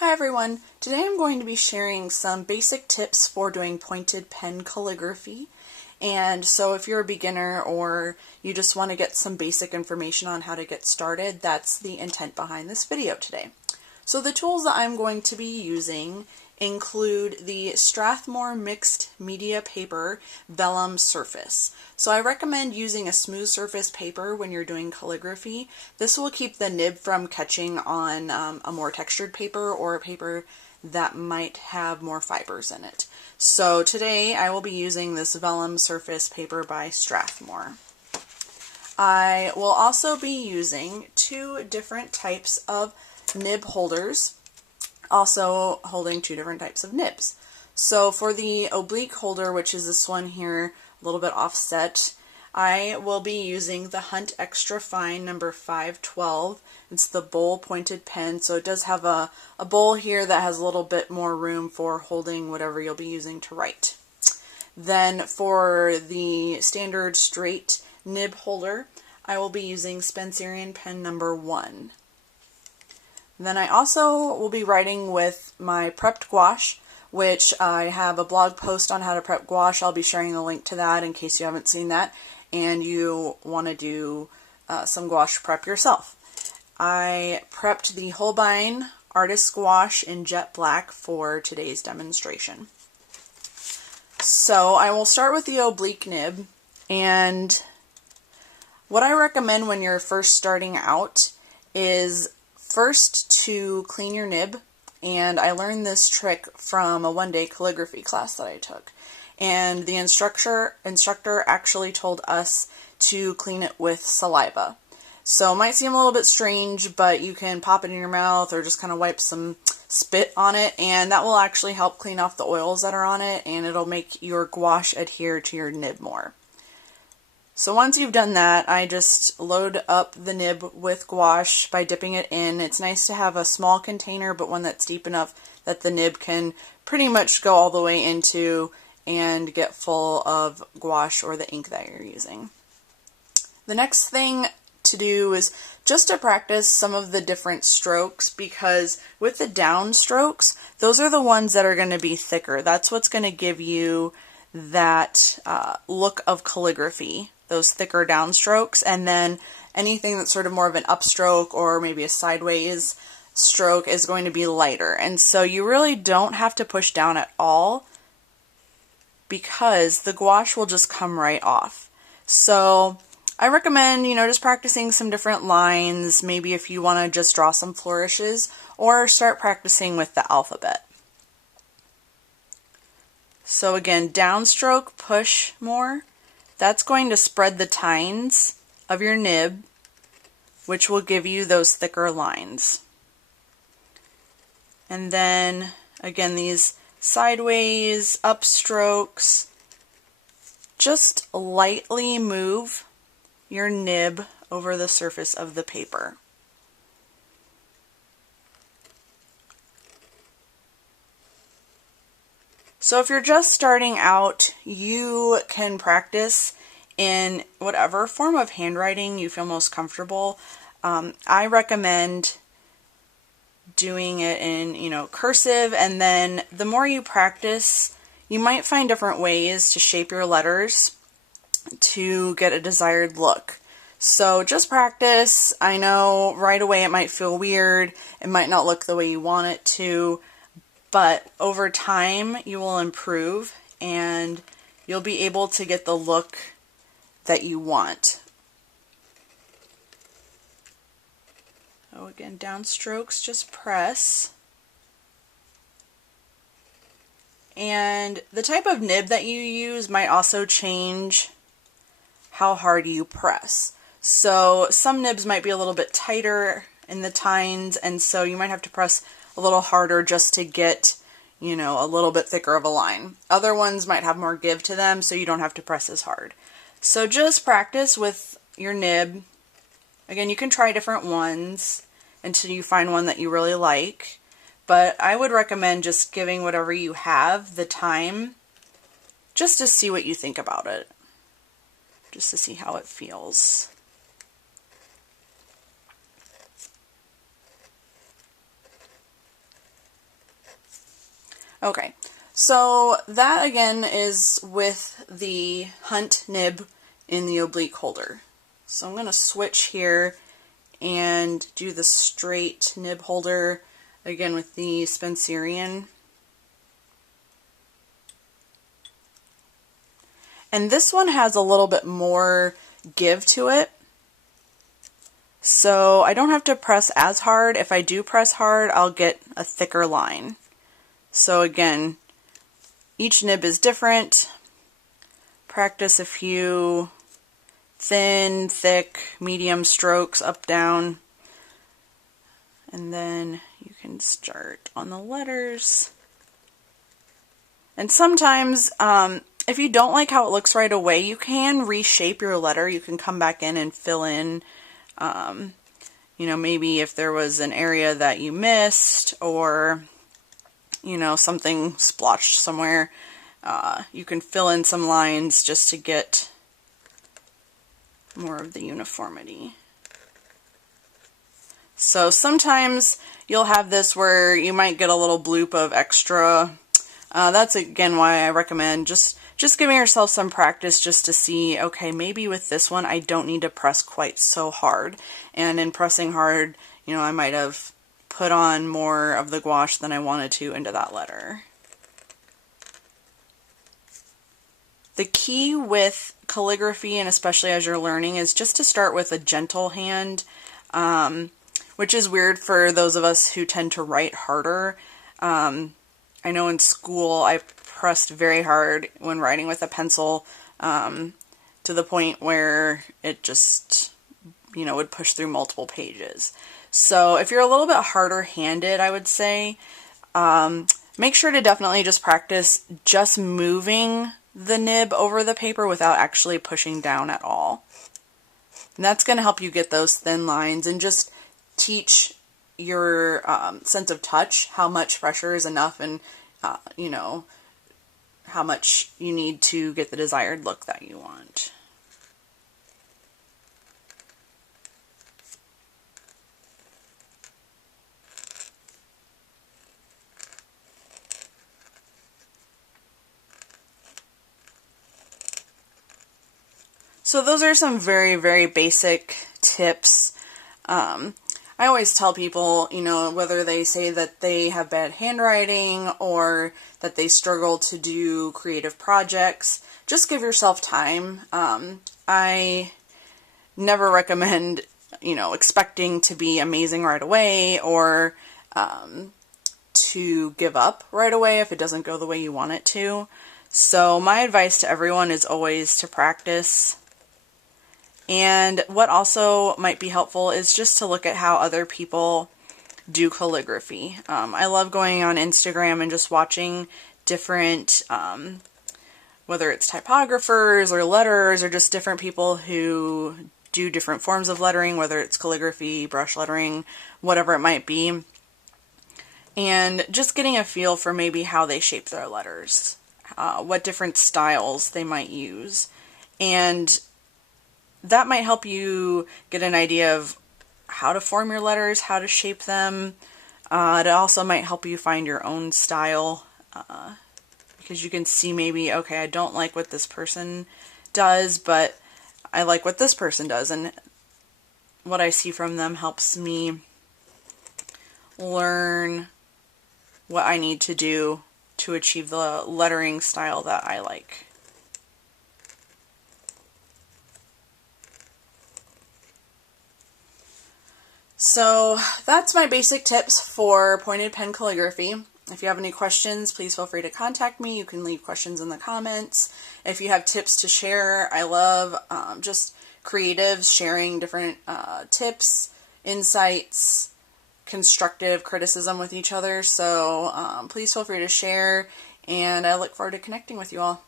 Hi everyone, today I'm going to be sharing some basic tips for doing pointed pen calligraphy. And so if you're a beginner or you just want to get some basic information on how to get started, that's the intent behind this video today. So the tools that I'm going to be using include the Strathmore Mixed Media Paper Vellum Surface. So I recommend using a smooth surface paper when you're doing calligraphy. This will keep the nib from catching on a more textured paper or a paper that might have more fibers in it. So today I will be using this Vellum Surface paper by Strathmore. I will also be using two different types of nib holders, also holding two different types of nibs. So for the oblique holder, which is this one here, a little bit offset, I will be using the Hunt Extra Fine number 512. It's the bowl pointed pen, so it does have a bowl here that has a little bit more room for holding whatever you'll be using to write. Then for the standard straight nib holder, I will be using Spencerian pen number 1. Then I also will be writing with my prepped gouache, which I have a blog post on how to prep gouache. I'll be sharing the link to that in case you haven't seen that and you want to do some gouache prep yourself. I prepped the Holbein Artist Gouache in jet black for today's demonstration. So I will start with the oblique nib, and what I recommend when you're first starting out is first to clean your nib, and I learned this trick from a one-day calligraphy class that I took. And the instructor actually told us to clean it with saliva. So it might seem a little bit strange, but you can pop it in your mouth or just kind of wipe some spit on it, and that will actually help clean off the oils that are on it, and it'll make your gouache adhere to your nib more. So once you've done that, I just load up the nib with gouache by dipping it in. It's nice to have a small container, but one that's deep enough that the nib can pretty much go all the way into and get full of gouache or the ink that you're using. The next thing to do is just to practice some of the different strokes, because with the down strokes, those are the ones that are going to be thicker. That's what's going to give you that look of calligraphy, those thicker downstrokes, and then anything that's sort of more of an upstroke or maybe a sideways stroke is going to be lighter. And so you really don't have to push down at all because the gouache will just come right off. So I recommend, just practicing some different lines, maybe if you want to just draw some flourishes, or start practicing with the alphabet. So again, downstroke, push more. That's going to spread the tines of your nib, which will give you those thicker lines. And then, again, these sideways, upstrokes, just lightly move your nib over the surface of the paper. So if you're just starting out, you can practice in whatever form of handwriting you feel most comfortable. I recommend doing it in, cursive, and then the more you practice, you might find different ways to shape your letters to get a desired look. So just practice. I know right away it might feel weird, it might not look the way you want it to, but over time you will improve and you'll be able to get the look that you want. So again, down strokes, just press. And the type of nib that you use might also change how hard you press. So some nibs might be a little bit tighter in the tines, and so you might have to press a little harder just to get, a little bit thicker of a line. Other ones might have more give to them, so you don't have to press as hard. So just practice with your nib. Again, you can try different ones until you find one that you really like, but I would recommend just giving whatever you have the time just to see what you think about it, just to see how it feels. Okay, so that again is with the Hunt nib in the oblique holder. So I'm going to switch here and do the straight nib holder again with the Spencerian. And this one has a little bit more give to it, so I don't have to press as hard. If I do press hard, I'll get a thicker line. So again, each nib is different. Practice a few thin, thick, medium strokes up, down, and then you can start on the letters. And sometimes, if you don't like how it looks right away, you can reshape your letter. You can come back in and fill in, you know, maybe if there was an area that you missed, or, you know, something splotched somewhere, you can fill in some lines just to get more of the uniformity. So sometimes you'll have this where you might get a little bloop of extra. That's again why I recommend just giving yourself some practice just to see, okay, maybe with this one I don't need to press quite so hard. And in pressing hard, you know, I might have put on more of the gouache than I wanted to into that letter. The key with calligraphy, and especially as you're learning, is just to start with a gentle hand, which is weird for those of us who tend to write harder. I know in school I pressed very hard when writing with a pencil, to the point where it just, you know, would push through multiple pages. So if you're a little bit harder handed, I would say, make sure to definitely just practice just moving the nib over the paper without actually pushing down at all. And that's going to help you get those thin lines and just teach your sense of touch how much pressure is enough, and you know, how much you need to get the desired look that you want. So those are some very, very basic tips. I always tell people, you know, whether they say that they have bad handwriting or that they struggle to do creative projects, just give yourself time. I never recommend, you know, expecting to be amazing right away, or to give up right away if it doesn't go the way you want it to. So my advice to everyone is always to practice. And what also might be helpful is just to look at how other people do calligraphy. I love going on Instagram and just watching different, whether it's typographers or letterers or just different people who do different forms of lettering, whether it's calligraphy, brush lettering, whatever it might be. And just getting a feel for maybe how they shape their letters, what different styles they might use. And that might help you get an idea of how to form your letters, how to shape them. It also might help you find your own style, because you can see maybe, okay, I don't like what this person does, but I like what this person does, and what I see from them helps me learn what I need to do to achieve the lettering style that I like. So that's my basic tips for pointed pen calligraphy. If you have any questions, please feel free to contact me. You can leave questions in the comments. If you have tips to share, I love just creatives sharing different tips, insights, constructive criticism with each other. So please feel free to share, and I look forward to connecting with you all.